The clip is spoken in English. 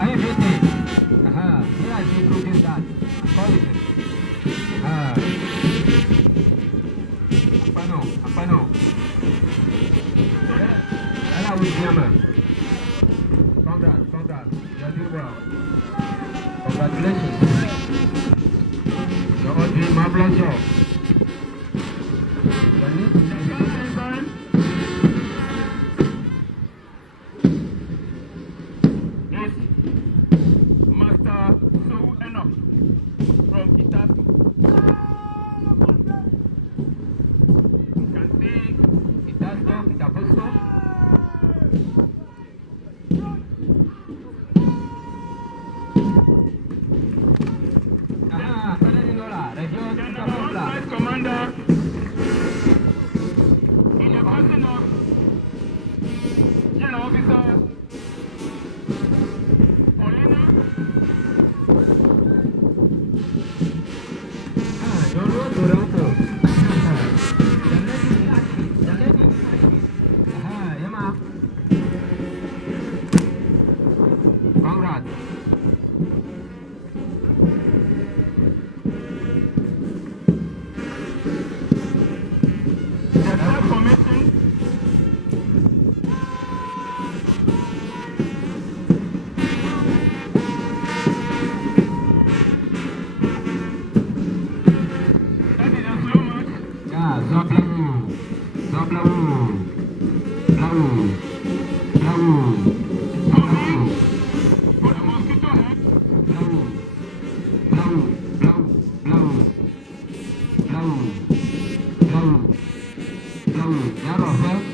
Aí, Vini. Aham. E aí, improvisado. Coisa. Ah. Apa no? Ela usia, mano. Congrats. You're doing well. Congratulations. You're all doing marvelous job. Master Sou Enoch from Itasu. You can see Itaposto. Aha, pada di Lola, Region General 13. Vice Commander in the person of General Officer Paulina. Toronto. Aha, ya ma. Congrats. The third formation that is a slow march. Ya, Zablawu. For the mosquito head, Blau. Ya, Rafael.